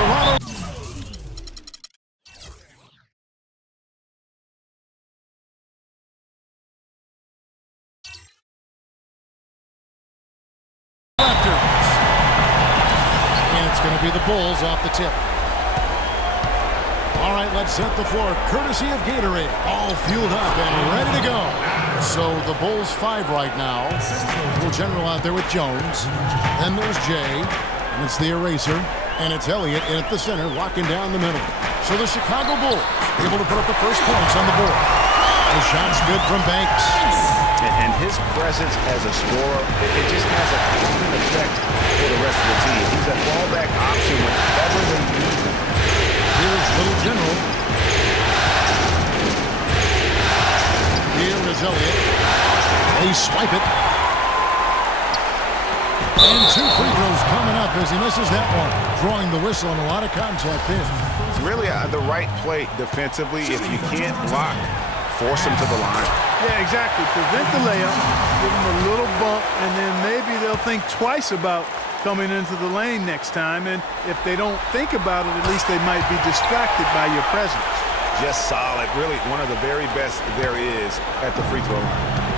Toronto. Raptors. And it's going to be the Bulls off the tip. All right, let's set the floor. Courtesy of Gatorade. All fueled up and ready to go. So the Bulls 5 right now. Little general out there with Jones. Then there's Jay. And it's the eraser. And it's Elliott in at the center, locking down the middle. So the Chicago Bulls able to put up the first points on the board. The shot's good from Banks. And his presence as a scorer, it just has a calming effect for the rest of the team. He's a fallback option whenever they need him. Here's Little General. Here is Elliott. They swipe it. And 2 free throws coming up as he misses that one. Drawing the whistle and a lot of contact there. It's really the right play defensively. If you can't block, force him to the line. Yeah, exactly. Prevent the layup, give him a little bump, and then maybe they'll think twice about coming into the lane next time. And if they don't think about it, at least they might be distracted by your presence. Just solid. Really one of the very best there is at the free throw line.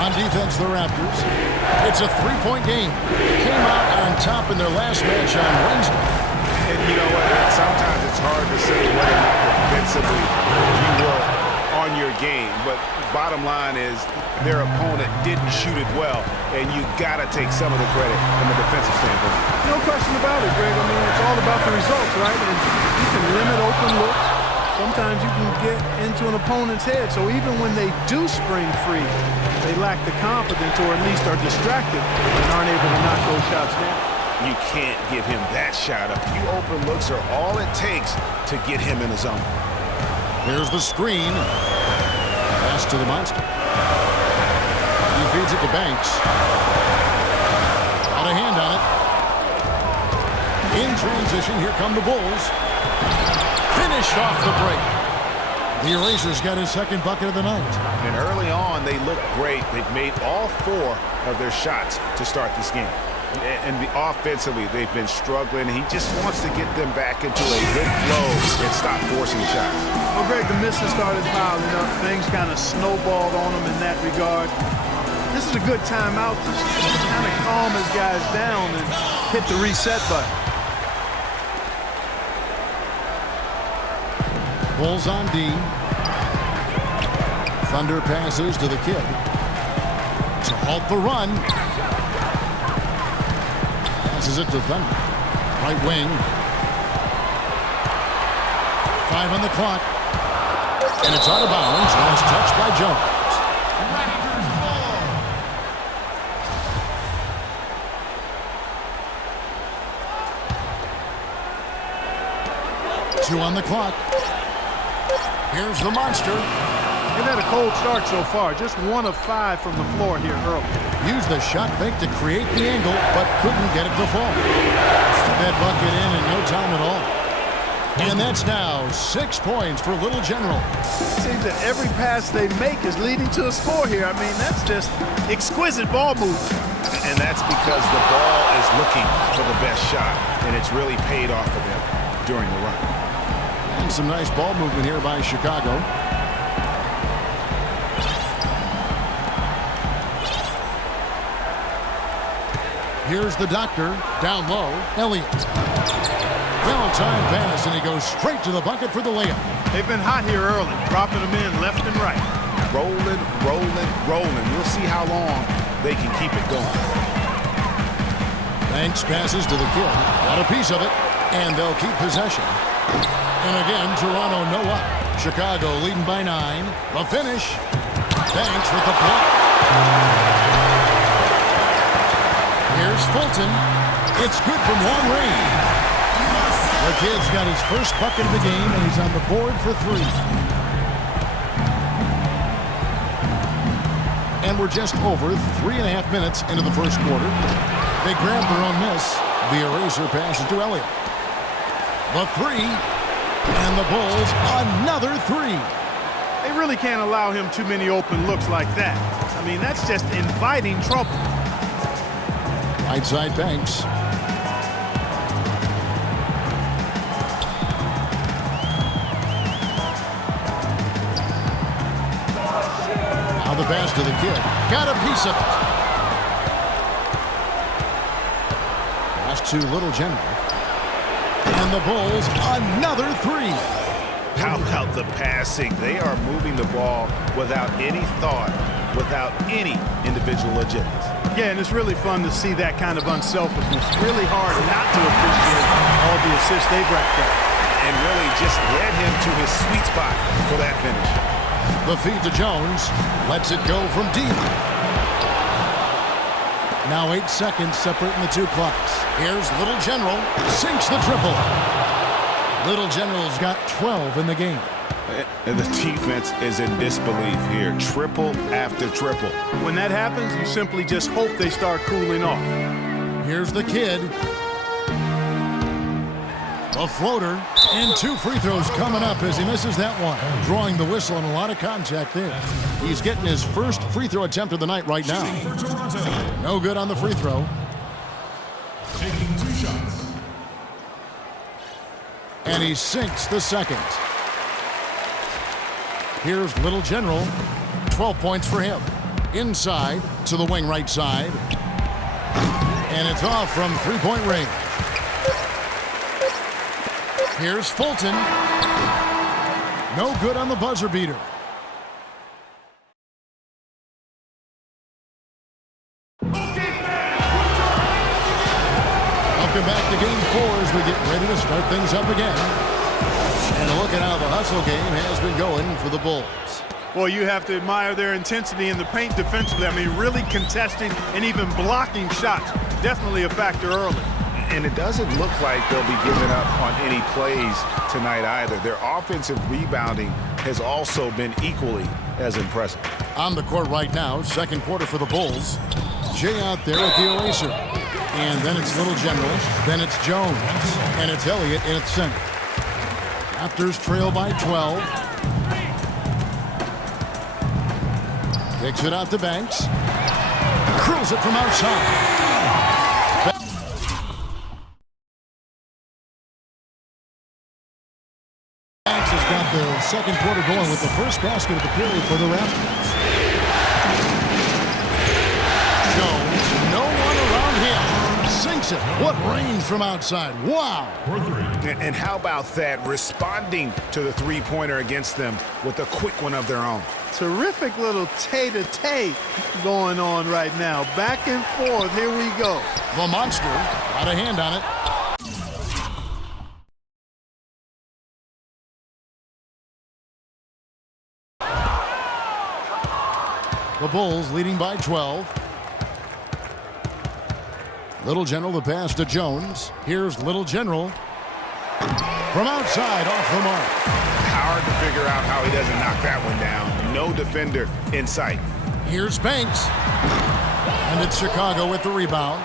On defense, the Raptors. It's a 3-point game. They came out on top in their last match on Wednesday. And you know what? Sometimes it's hard to say whether or not defensively you were on your game. But bottom line is their opponent didn't shoot it well. And you got to take some of the credit from a defensive standpoint. No question about it, Greg. I mean, it's all about the results, right? And you can limit open looks. Sometimes you can get into an opponent's head. So even when they do spring free, they lack the confidence or at least are distracted and aren't able to knock those shots down. You can't give him that shot. A few open looks are all it takes to get him in the zone. Here's the screen. Pass to the monster. He feeds it to Banks. Got a hand on it. In transition, here come the Bulls. Finished off the break. The eraser's got his second bucket of the night. And early on, they look great. They've made all 4 of their shots to start this game. And offensively, they've been struggling. He just wants to get them back into a good flow and stop forcing shots. Well, Greg, the misses started piling up. Things kind of snowballed on him in that regard. This is a good timeout to kind of calm his guys down and hit the reset button. Bulls on D. Thunder passes to the kid. To halt the run. Passes it to Thunder. Right wing. 5 on the clock. And it's out of bounds. Last touch by Jones. Two on the clock. Here's the monster. They've had a cold start so far. Just 1 of 5 from the floor here early. Used the shot fake to create the angle, but couldn't get it to fall. That bucket in no time at all. And that's now 6 points for Little General. It seems that every pass they make is leading to a score here. I mean, that's just exquisite ball movement. And that's because the ball is looking for the best shot, and it's really paid off for them during the run. And some nice ball movement here by Chicago. Here's the doctor. Down low. Elliott. Well-timed pass, and he goes straight to the bucket for the layup. They've been hot here early, dropping them in left and right. Rolling, rolling, rolling. We'll see how long they can keep it going. Banks passes to the kid. Got a piece of it, and they'll keep possession. And again, Toronto no up. Chicago leading by 9. The finish. Banks with the block. Here's Fulton. It's good from long range. The kid's got his first bucket of the game, and he's on the board for 3. And we're just over 3.5 minutes into the first quarter. They grab their own miss. The eraser passes to Elliott. The 3. And the Bulls, another 3. They really can't allow him too many open looks like that. I mean, that's just inviting trouble. Right side Banks. pass to the kid. Got a piece of it. Pass to Little General. And the Bulls, another three. How about the passing? They are moving the ball without any thought, without any individual agendas. Yeah, and it's really fun to see that kind of unselfishness. Really hard not to appreciate all the assists they've racked up. And really just led him to his sweet spot for that finish. The feed to Jones. Lets it go from deep. Now 8 seconds separating the two clocks. Here's Little General. Sinks the triple. Little General's got 12 in the game. And the defense is in disbelief here. Triple after triple. When that happens, you simply just hope they start cooling off. Here's the kid. A floater. And 2 free throws coming up as he misses that one. Drawing the whistle and a lot of contact there. He's getting his first free throw attempt of the night right now. No good on the free throw. Taking 2 shots. And he sinks the second. Here's Little General. 12 points for him. Inside to the wing right side. And it's off from three-point range. Here's Fulton. No good on the buzzer beater. Welcome back to Game 4 as we get ready to start things up again. And look at how the hustle game has been going for the Bulls. Well, you have to admire their intensity in the paint defensively. I mean, really contesting and even blocking shots. Definitely a factor early. And it doesn't look like they'll be giving up on any plays tonight either. Their offensive rebounding has also been equally as impressive. On the court right now, second quarter for the Bulls. Jay out there at the eraser. And then it's Little General. Then it's Jones. And it's Elliott in its center. Raptors trail by 12. Kicks it out to Banks. Curls it from outside. Banks has got the second quarter going with the first basket of the period for the Raptors. Jones, no one around him. Sinks it. What range from outside. Wow. And how about that? Responding to the three-pointer against them with a quick one of their own. Terrific little tay-to-tay going on right now. Back and forth. Here we go. The monster got a hand on it. The Bulls leading by 12. Little General, the pass to Jones. Here's Little General. From outside, off the mark. Hard to figure out how he doesn't knock that one down. No defender in sight. Here's Banks. And it's Chicago with the rebound.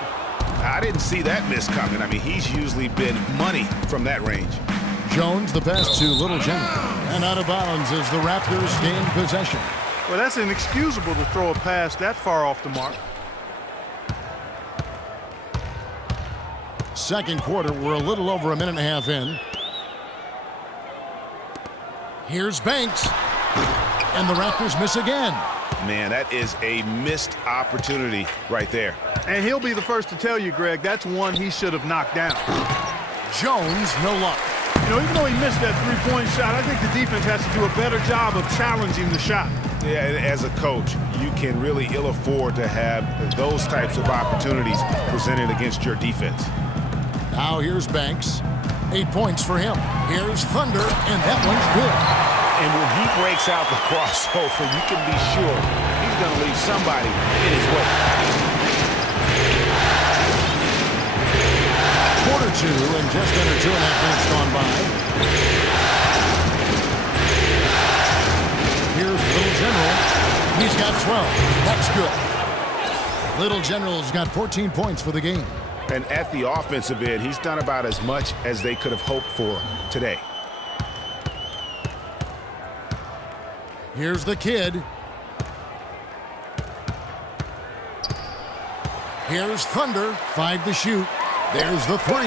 I didn't see that miss coming. I mean, he's usually been money from that range. Jones, the pass to Little General. And out of bounds as the Raptors gain possession. Well, that's inexcusable to throw a pass that far off the mark. Second quarter, we're a little over a minute and a half in. Here's Banks. And the Raptors miss again. Man, that is a missed opportunity right there. And he'll be the first to tell you, Greg, that's one he should have knocked down. Jones, no luck. You know, even though he missed that three-point shot, I think the defense has to do a better job of challenging the shot. Yeah, as a coach, you can really ill afford to have those types of opportunities presented against your defense. Now here's Banks. 8 points for him. Here's Thunder, and that one's good. And when he breaks out the crossover, you can be sure he's going to leave somebody in his way. Quarter 2 and just under 2.5 minutes gone by. Here's Little General. He's got 12. That's good. Little General's got 14 points for the game. And at the offensive end, he's done about as much as they could have hoped for today. Here's the kid. Here's Thunder. 5 to shoot. There's the 3.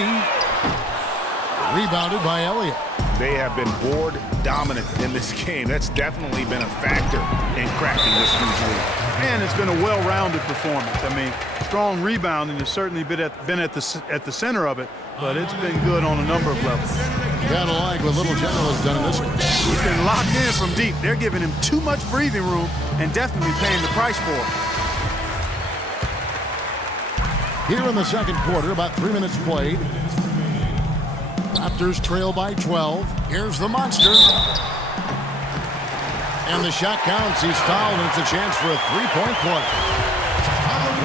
Rebounded by Elliott. They have been board dominant in this game. That's definitely been a factor in cracking this huge lead. And it's been a well-rounded performance. I mean, strong rebounding has certainly been at the center of it, but it's been good on a number of levels. Gotta like what Little General has done in this one. He's been locked in from deep. They're giving him too much breathing room and definitely paying the price for it. Here in the second quarter, about 3 minutes played. Raptors trail by 12. Here's the monster. And the shot counts. He's fouled, and it's a chance for a three-point play.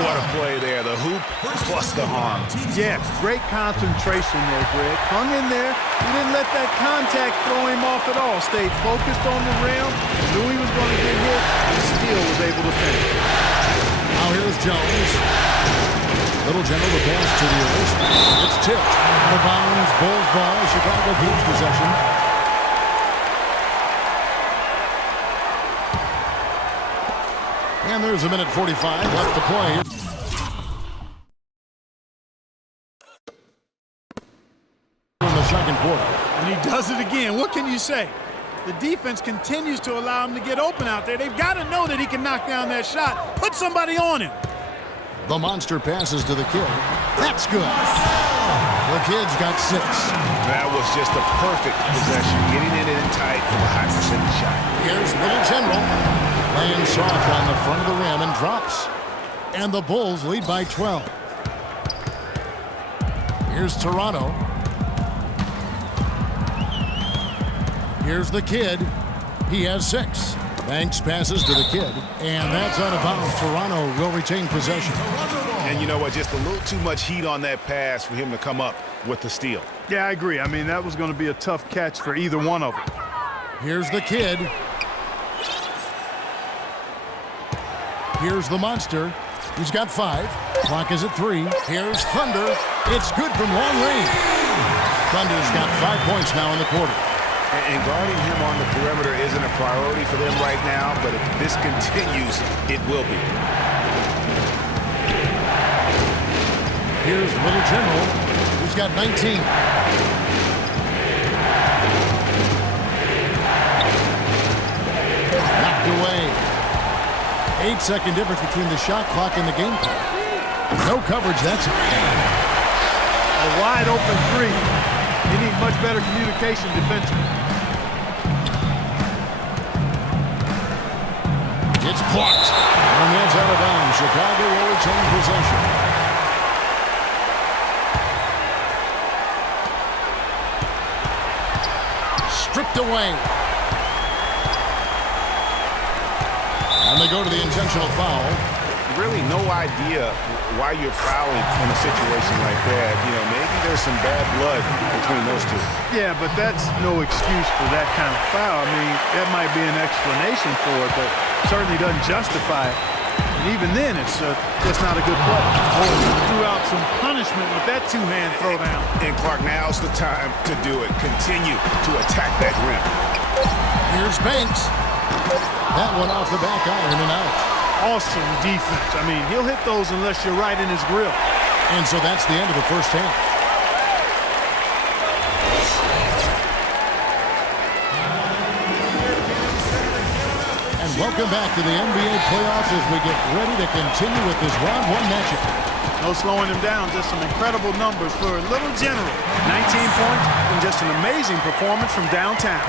What a play there. The hoop plus the harm. Yeah, great concentration there, Greg. Hung in there. He didn't let that contact throw him off at all. Stayed focused on the rim. Knew he was going to get hit, and still was able to finish. Now here's Jones. Little General, the pass to the Earth. It's tipped. Out of bounds. Bulls ball. Chicago keeps possession. And there's a minute 45 left to play. In the second quarter. And he does it again. What can you say? The defense continues to allow him to get open out there. They've got to know that he can knock down that shot. Put somebody on him. The monster passes to the kid. That's good. The kid's got 6. That was just a perfect possession. Getting it in tight for the high percentage shot. Here's Little General. Laying soft on the front of the rim and drops. And the Bulls lead by 12. Here's Toronto. Here's the kid. He has 6. Banks passes to the kid. And that's out of bounds. Toronto will retain possession. And you know what? Just a little too much heat on that pass for him to come up with the steal. Yeah, I agree. I mean, that was going to be a tough catch for either one of them. Here's the kid. Here's the monster. He's got 5. Clock is at 3. Here's Thunder. It's good from long range. Thunder's got 5 points now in the quarter. And guarding him on the perimeter isn't a priority for them right now, but if this continues, it will be. Here's Little General, who's got 19. Knocked away. 8-second difference between the shot clock and the game clock. No coverage, that's it. A wide open 3. You need much better communication defensively. It's blocked. And that's out of bounds. Chicago will retain possession. Stripped away. And they go to the intentional foul. Really no idea why you're fouling in a situation like that. You know, maybe there's some bad blood between those two. Yeah, but that's no excuse for that kind of foul. I mean, that might be an explanation for it, but certainly doesn't justify it. And even then, it's not a good play. Oh, he threw out some punishment with that two-hand throwdown. And Clark, now's the time to do it. Continue to attack that rim. Here's Banks. That one off the back iron and out. Awesome defense. I mean, he'll hit those unless you're right in his grill. And so that's the end of the first half. And welcome back to the NBA playoffs as we get ready to continue with this round 1 matchup. No slowing him down, just some incredible numbers for a Little General. 19 points and just an amazing performance from downtown.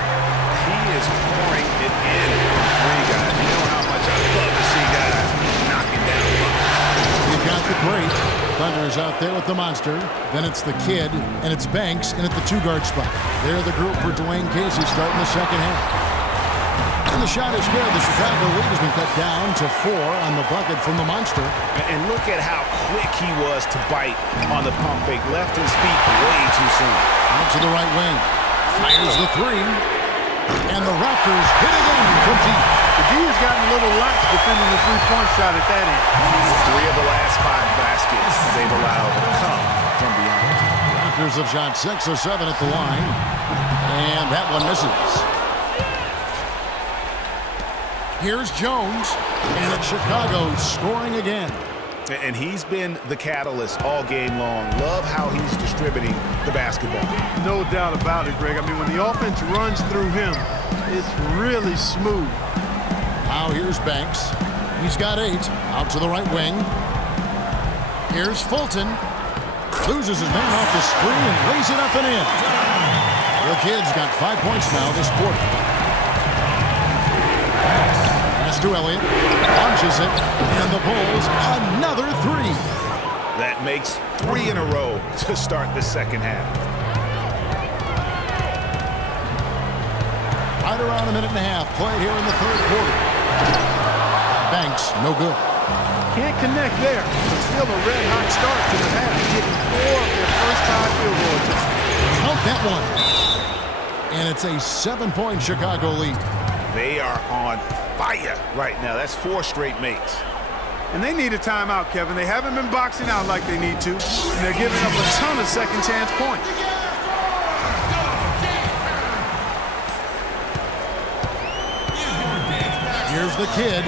He is pouring it in from 3, guys. You know how much I love to see guys knocking down buckets. You've got the great. Thunder is out there with the monster. Then it's the kid, and it's Banks in at the 2-guard spot. They're the group for Dwayne Casey starting the second half. And the shot is good. The Chicago lead has been cut down to 4 on the bucket from the monster. And look at how quick he was to bite on the pump fake. Left his feet way too soon. Out to the right wing. Fires the 3. And the Raptors hit again from deep. The D has gotten a little lax defending the three-point shot at that end. 3 of the last 5 baskets they've allowed to come from beyond. Raptors have shot 6 or 7 at the line. And that one misses. Here's Jones. And it's Chicago scoring again. And he's been the catalyst all game long. Love how he's distributing the basketball. No doubt about it, Greg. I mean, when the offense runs through him, it's really smooth. Now here's Banks. He's got 8. Out to the right wing. Here's Fulton. Loses his man off the screen and lays it up and in. The Kid's got 5 points now this quarter. Pass to Elliott. Launches it. And the Bulls another 3. That makes 3 in a row to start the second half. Right around a minute and a half played here in the third quarter. Banks, no good. Can't connect there, but still a red-hot start to the half, getting 4 of their first 5 field goal attempts. Count that one. And it's a 7-point Chicago lead. They are on fire right now. That's 4 straight makes. And they need a timeout, Kevin. They haven't been boxing out like they need to, and they're giving up a ton of second-chance points. Here's the Kid.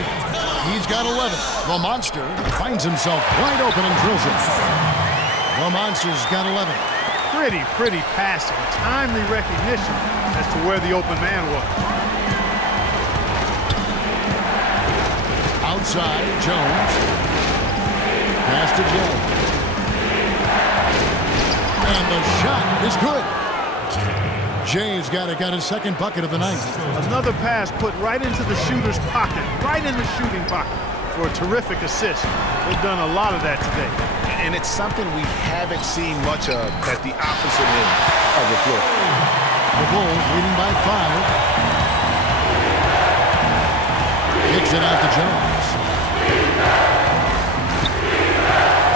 He's got 11. The Monster finds himself wide open and drills it. The Monster's got 11. Pretty passing. Timely recognition as to where the open man was. Outside, Jones. Pass to Jay. And the shot is good. Jay's got his second bucket of the night. Another pass put right into the shooter's pocket, right in the shooting pocket for a terrific assist. They've done a lot of that today. And it's something we haven't seen much of at the opposite end of the floor. The Bulls leading by 5. Kicks it out to Jones.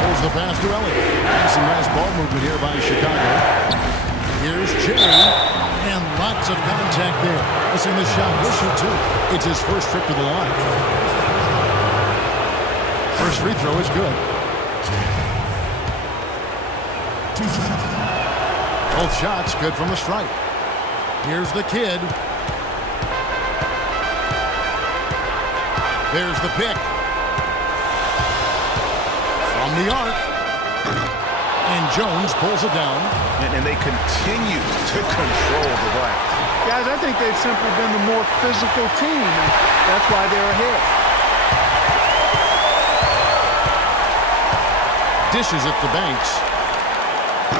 There's the pass to Elliott. Some nice ball movement here by Chicago. Here's Jay, and lots of contact there. Missing the shot. He'll shoot 2. It's his first trip to the line. First free throw is good. Both shots good from the stripe. Here's the Kid. There's the pick. From the arc. And Jones pulls it down. And they continue to control the glass. Guys, I think they've simply been the more physical team, and that's why they're ahead. Dishes it to Banks.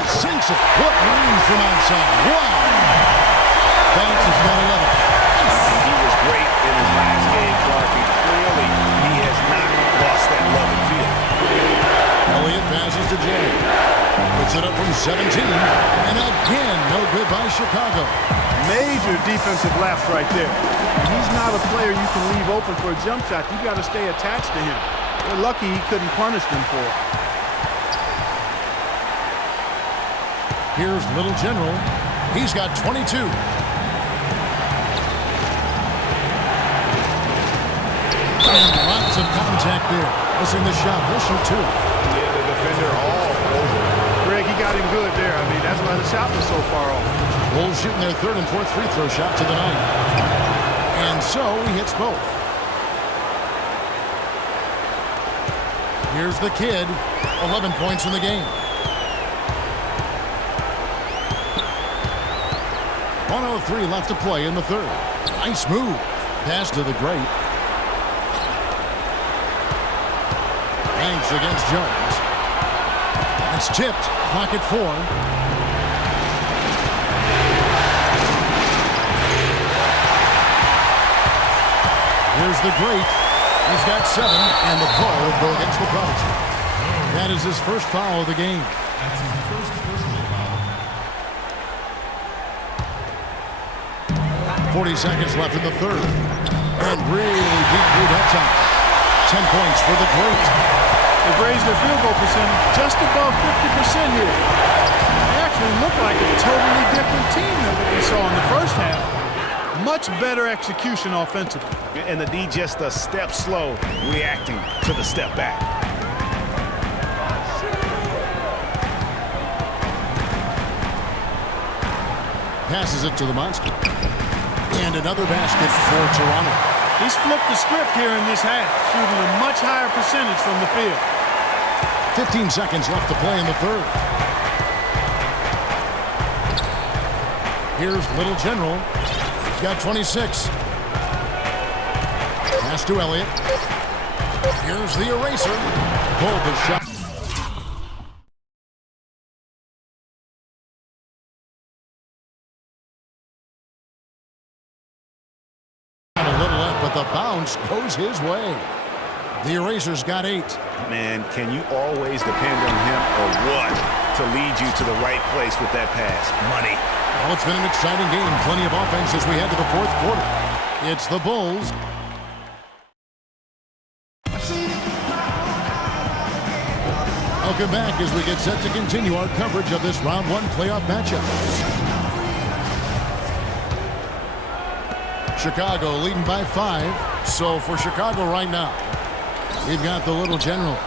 Sinks it. What range from outside. Wow. Banks has got 11. He was great in his last game, Clarkie. Clearly, he has not lost that love and feel. Elliott passes to Jay. Puts it up from 17. And again, no good by Chicago. Major defensive lapse right there. And he's not a player you can leave open for a jump shot. You got to stay attached to him. They're lucky he couldn't punish them for it. Here's Little General. He's got 22. And lots of contact there. Missing the shot. He'll shoot 2. Yeah, the defender all over. Greg, he got him good there. I mean, that's why the shot was so far off. Bulls shooting their 3rd and 4th free throw shots of the night. And so he hits both. Here's the Kid. 11 points in the game. 1:03 left to play in the 3rd. Nice move. Pass to the great. Banks against Jones. That's tipped. Clock at 4. Here's the great. He's got 7, and the call will go against the Prodigy. That is his first foul of the game. That's his first personal foul. 40 seconds left in the 3rd. And really deep through that time. 10 points for the great. They've raised their field goal percentage just above 50% here. They actually look like a totally different team than what we saw in the first half. Much better execution offensively. And the D just a step slow, reacting to the step back. Passes it to the Monster. And another basket for Toronto. He's flipped the script here in this half, shooting a much higher percentage from the field. 15 seconds left to play in the 3rd. Here's Little General. He's got 26. Pass to Elliott. Here's the eraser. Pulled the shot. A little left, but the bounce goes his way. The eraser's got 8. Man, can you always depend on him or what to lead you to the right place with that pass? Money. Well, it's been an exciting game. Plenty of offense as we head to the 4th quarter. It's the Bulls. Welcome back as we get set to continue our coverage of this round 1 playoff matchup. Chicago leading by 5. So for Chicago right now, we've got the little general.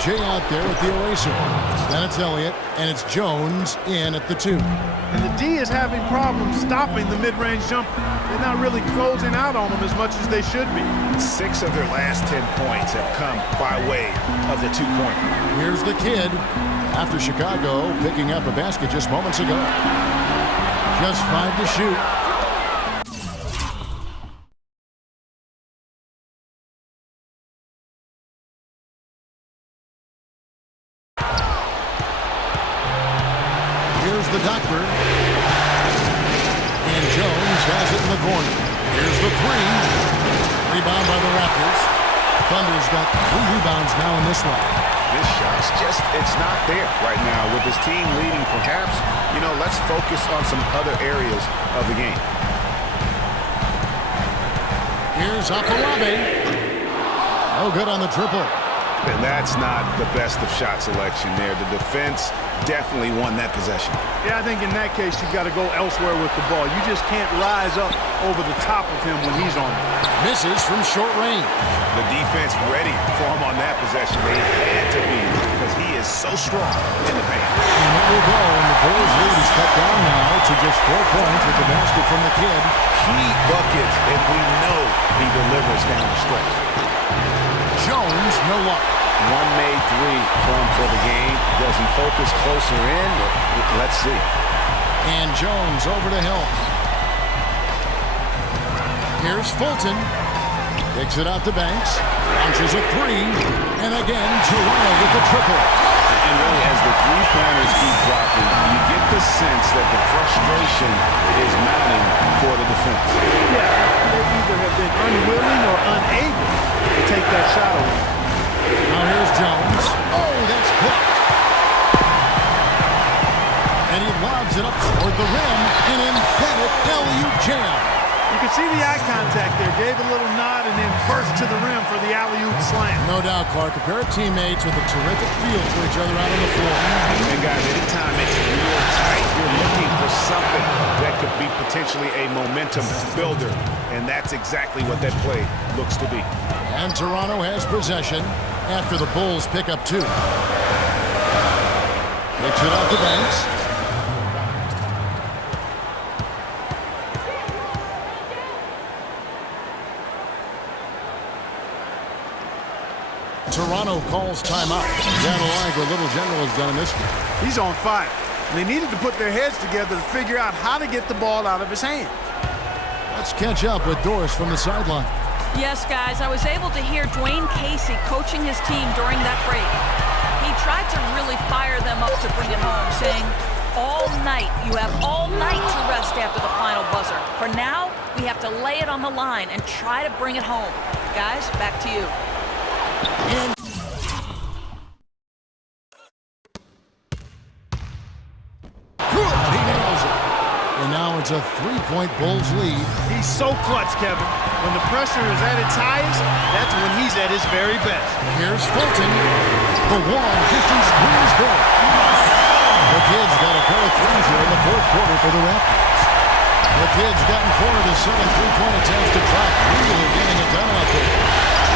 Jay out there with the eraser. Then it's Elliott, and it's Jones in at the 2. And the D is having problems stopping the mid-range jumper. They're not really closing out on them as much as they should be. 6 of their last 10 points have come by way of the 2-pointer. Here's the kid after Chicago picking up a basket just moments ago. Just 5 to shoot. Here's the doctor. And Jones has it in the corner. Here's the 3. Rebound by the Raptors. Thunder's got 3 rebounds now in this one. This shot's just, it's not there right now. With his team leading, perhaps, let's focus on some other areas of the game. Here's Apalabe. No good on the triple. And that's not the best of shot selection there. The defense definitely won that possession. Yeah, I think in that case, you've got to go elsewhere with the ball. You just can't rise up over the top of him when he's on it. Misses from short range. The defense ready for him on that possession. They had to be because he is so strong in the paint. And it will go, and the Bulls lead is cut down now to just 4 points with the basket from the kid. Key buckets, and we know he delivers down the stretch. Jones, no luck. 1 made 3 for the game. Does he focus closer in? Let's see. And Jones over to help. Here's Fulton. Kicks it out to Banks. Launches a 3. And again, Toronto with the triple. And really, as the 3-pointers keep dropping, you get the sense that the frustration is mounting for the defense. Yeah, they either have been unwilling or unable to take that shot away. Now here's Jones. Oh, that's blocked. And he lobs it up toward the rim. An emphatic alley-oop jam. You can see the eye contact there. Gave a little nod and then burst to the rim for the alley-oop slam. No doubt, Clark. A pair of teammates with a terrific feel for each other out on the floor. And guys, anytime it's real tight, you're looking for something that could be potentially a momentum builder. And that's exactly what that play looks to be. And Toronto has possession after the Bulls pick up 2. Kicks it out to Banks. Toronto calls timeout. You gotta like what Little General has done in this game. He's on fire. And they needed to put their heads together to figure out how to get the ball out of his hand. Let's catch up with Doris from the sideline. Yes, guys, I was able to hear Dwayne Casey coaching his team during that break. He tried to really fire them up to bring it home, saying, all night, you have all night to rest after the final buzzer. For now, we have to lay it on the line and try to bring it home. Guys, back to you. And he nails it. And now it's a 3-point Bulls lead. He's so clutch, Kevin. When the pressure is at its highest, that's when he's at his very best. Here's Fulton. The long-distance three is good. The Kid's got a pair of threes here in the 4th quarter for the Raptors. The Kid's gotten 4 of his 7 3-point attempts to track. Really getting it done out there.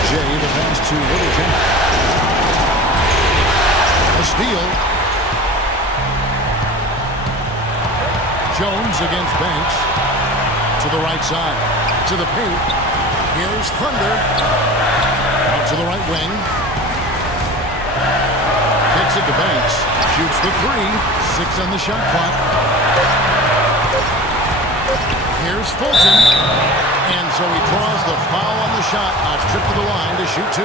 Jay, the pass to Little General. A steal. Jones against Banks. To the right side. To the paint. Here's Thunder. Out to the right wing. Kicks it to Banks. Shoots the 3. 6 on the shot clock. Here's Fulton. And so he draws the foul on the shot. A trip to the line to shoot 2.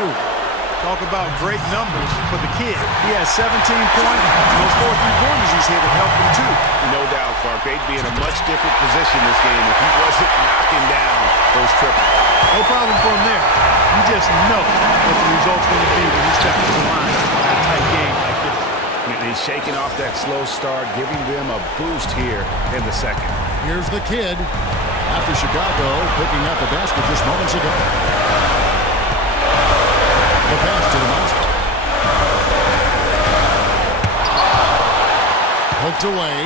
Talk about great numbers for the kid. He has 17 points. Those 4 3-pointers he's hit have helped him too. No doubt, Clark. They'd be in a much different position this game if he wasn't knocking down those triples. No problem for him there. You just know what the result's going to be when he steps to the line in a tight game like this. And he's shaking off that slow start, giving them a boost here in the second. Here's the kid after Chicago picking up the basket just moments ago. The pass to the monster. Hooked away.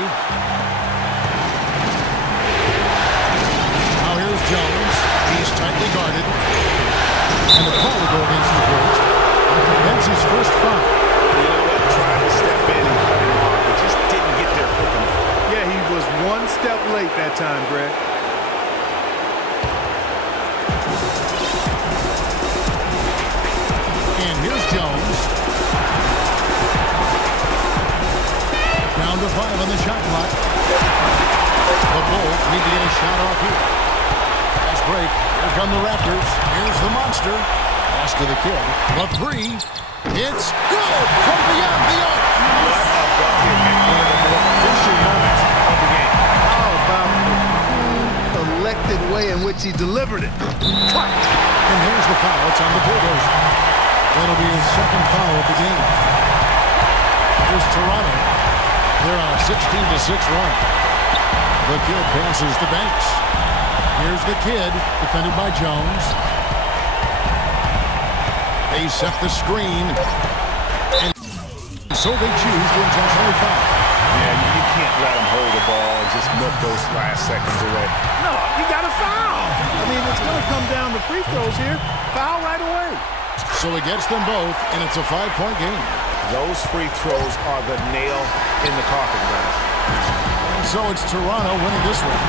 Now here's Jones. He's tightly guarded. And the call will go against the Bulls. That's his first foul. You know what? Trying to step in and cut him off, but just didn't get there quick enough. Yeah, he was one step late that time, Greg. And here's Jones. Down to 5 on the shot clock. The Bulls need to get a shot off here. Nice break. Here come the Raptors. Here's the monster. Pass to the kid. The 3. It's good from beyond the arc. What a bucket and one of the more crucial moments of the game. How about the collected way in which he delivered it? And here's the foul. It's on the Bulldozer. That'll be his second foul of the game. Here's Toronto. They're on a 16-6 run. The kid passes to Banks. Here's the kid, defended by Jones. They set the screen. And so they choose to intentionally foul. Yeah, you can't let him hold the ball and just milk those last seconds away. No, you got to foul. I mean, it's going to come down to free throws here. Foul right away. So he gets them both, and it's a 5-point game. Those free throws are the nail in the coffin, guys. And so it's Toronto winning this one.